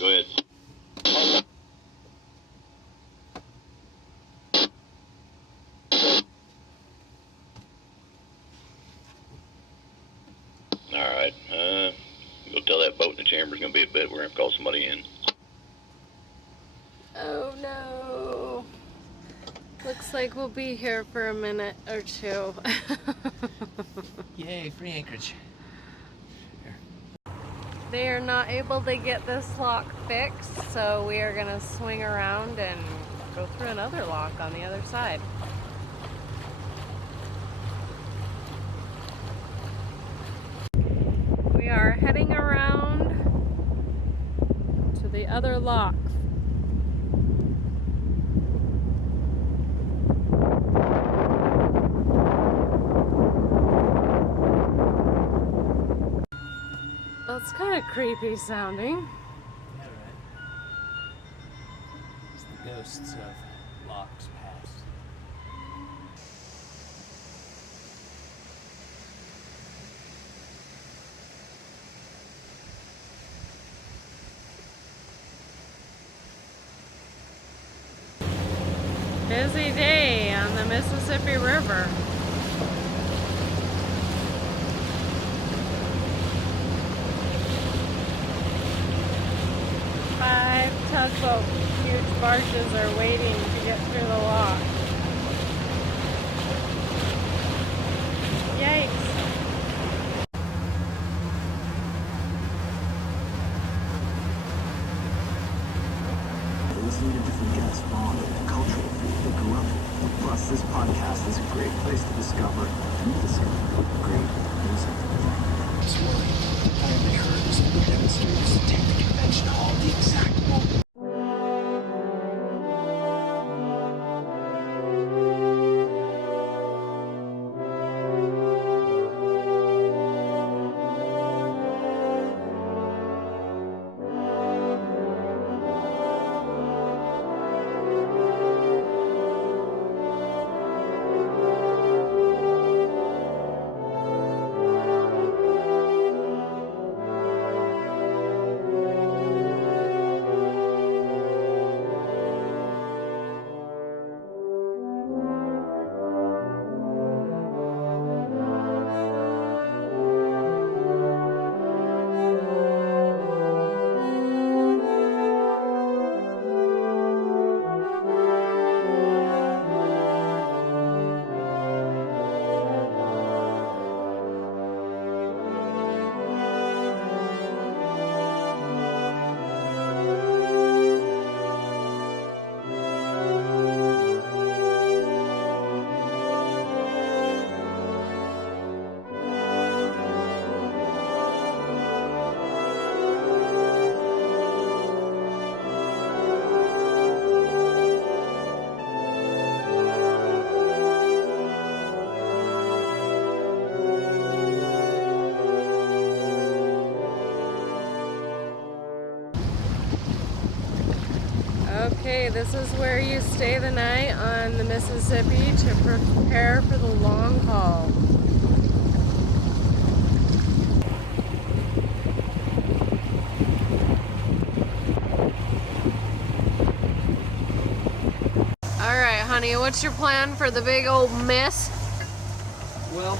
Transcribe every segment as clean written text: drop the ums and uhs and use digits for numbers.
Go ahead. Alright, go tell that boat in the chamber's gonna be a bit. We're gonna have to call somebody in. Oh no. Looks like we'll be here for a minute or two. Yay, free anchorage. Here. They are not able to get this lock fixed, so we are gonna swing around and go through another lock on the other side. We are heading around to the other lock. That's kind of creepy sounding. Yeah, right. It's the ghosts of locks past. Busy day on the Mississippi River. Five tugboat, huge barges are waiting to get through the lock. Yikes. Listening to different guests bond with the cultural food they grew up with. Plus, this podcast is a great place to discover and rediscover great music. Story. Finally heard some of the demonstrators attend the convention hall the exact moment. Okay, this is where you stay the night on the Mississippi to prepare for the long haul. Alright, honey, what's your plan for the big old miss? Well,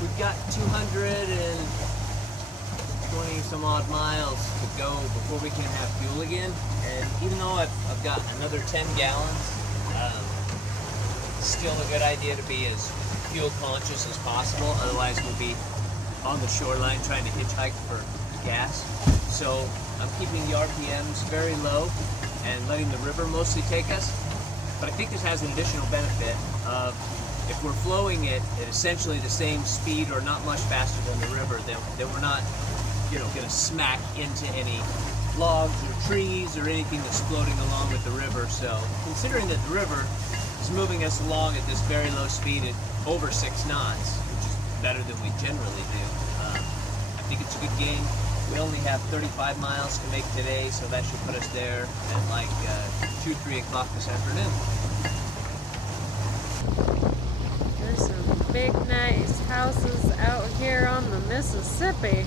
we've got 220 some odd miles to go before we can have fuel again. And even though I've got another 10 gallons, still a good idea to be as fuel conscious as possible. Otherwise, we'll be on the shoreline trying to hitchhike for gas. So I'm keeping the RPMs very low and letting the river mostly take us. But I think this has an additional benefit of if we're flowing it at essentially the same speed or not much faster than the river, then we're not, going to smack into any logs or trees or anything that's floating along with the river. So considering that the river is moving us along at this very low speed at over 6 knots, which is better than we generally do, I think it's a good game. We only have 35 miles to make today, so that should put us there at like 2, 3 o'clock this afternoon. There's some big nice houses out here on the Mississippi.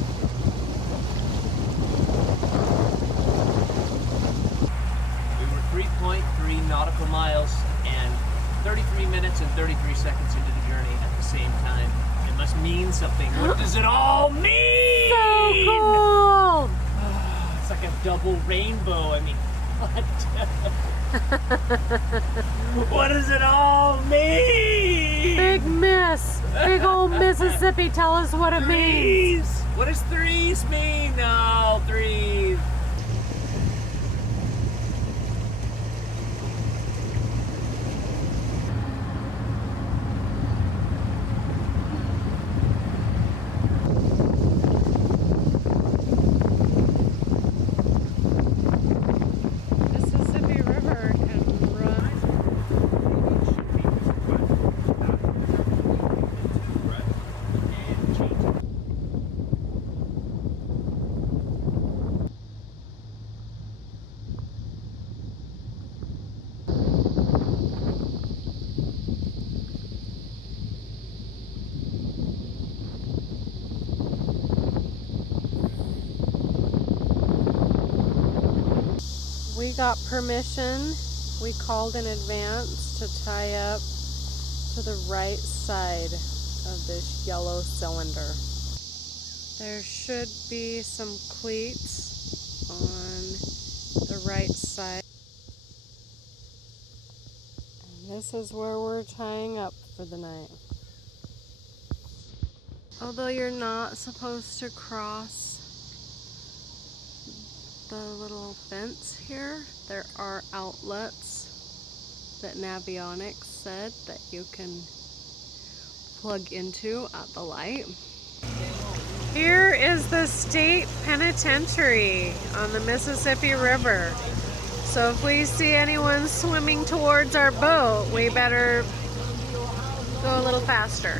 minutes and 33 seconds into the journey at the same time. It must mean something. What does it all mean? So cool! It's like a double rainbow. I mean, what? What does it all mean? Big miss. Big old Mississippi, tell us what it means. Threes. What does threes mean? No, threes. Mississippi River can run. We got permission. We called in advance to tie up to the right side of this yellow cylinder. There should be some cleats on the right side. And this is where we're tying up for the night. Although you're not supposed to cross the little fence here, there are outlets that Navionics said that you can plug into at the light. Here is the state penitentiary on the Mississippi River. So if we see anyone swimming towards our boat, we better go a little faster.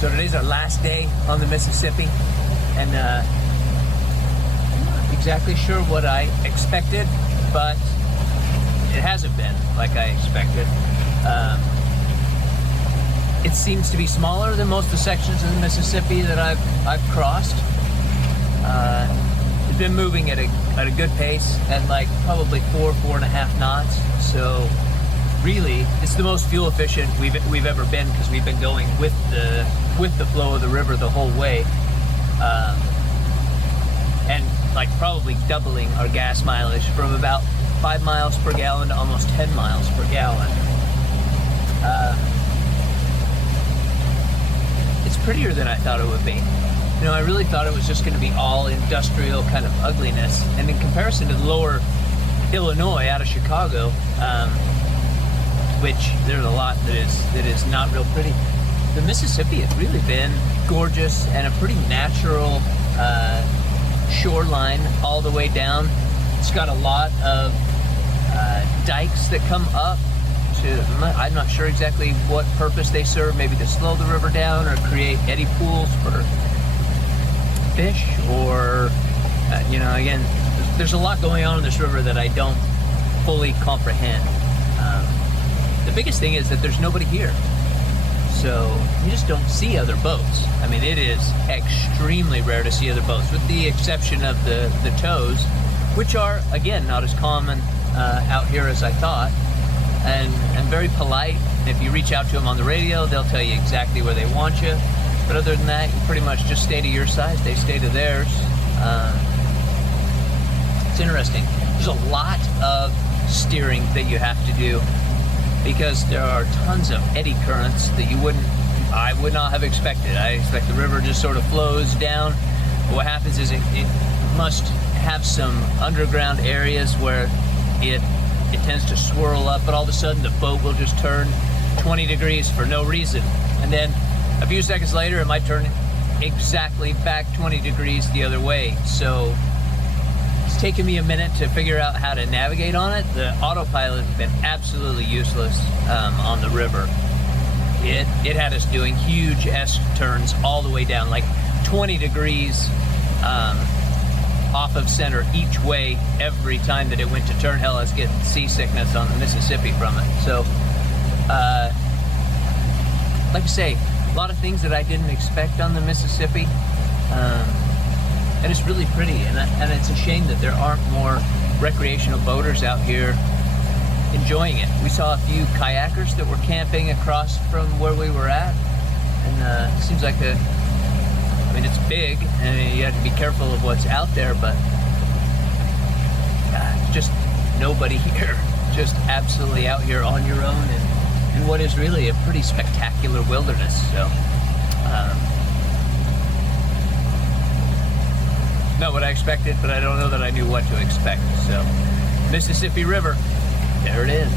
So today's our last day on the Mississippi, and I'm not exactly sure what I expected, but it hasn't been like I expected. It seems to be smaller than most of the sections of the Mississippi that I've crossed. It's been moving at a good pace, at like probably 4.5 knots. So really, it's the most fuel efficient we've ever been, because we've been going with the flow of the river the whole way, and like probably doubling our gas mileage from about 5 miles per gallon to almost 10 miles per gallon. It's prettier than I thought it would be. You know, I really thought it was just going to be all industrial kind of ugliness, and in comparison to the lower Illinois out of Chicago, which there's a lot that is not real pretty, the Mississippi has really been gorgeous and a pretty natural shoreline all the way down. It's got a lot of dikes that come up to, I'm not sure exactly what purpose they serve, maybe to slow the river down or create eddy pools for fish, or you know, again, there's a lot going on in this river that I don't fully comprehend. The biggest thing is that there's nobody here. So you just don't see other boats. I mean, it is extremely rare to see other boats, with the exception of the tows, which are, again, not as common out here as I thought, and very polite. If you reach out to them on the radio, they'll tell you exactly where they want you. But other than that, you pretty much just stay to your size, they stay to theirs. It's interesting. There's a lot of steering that you have to do, because there are tons of eddy currents that I would not have expected. I expect the river just sort of flows down. But what happens is it must have some underground areas where it tends to swirl up, but all of a sudden the boat will just turn 20 degrees for no reason. And then a few seconds later, it might turn exactly back 20 degrees the other way. So it's taken me a minute to figure out how to navigate on it. The autopilot has been absolutely useless on the river. It had us doing huge S-turns all the way down, like 20 degrees off of center each way every time that it went to turn. Hell, I was getting seasickness on the Mississippi from it. So, like I say, a lot of things that I didn't expect on the Mississippi. And it's really pretty, and it's a shame that there aren't more recreational boaters out here enjoying it. We saw a few kayakers that were camping across from where we were at, and it seems like I mean, it's big, and you have to be careful of what's out there, but just nobody here, just absolutely out here on your own in what is really a pretty spectacular wilderness. So, not what I expected, but I don't know that I knew what to expect. So, Mississippi River, there it is.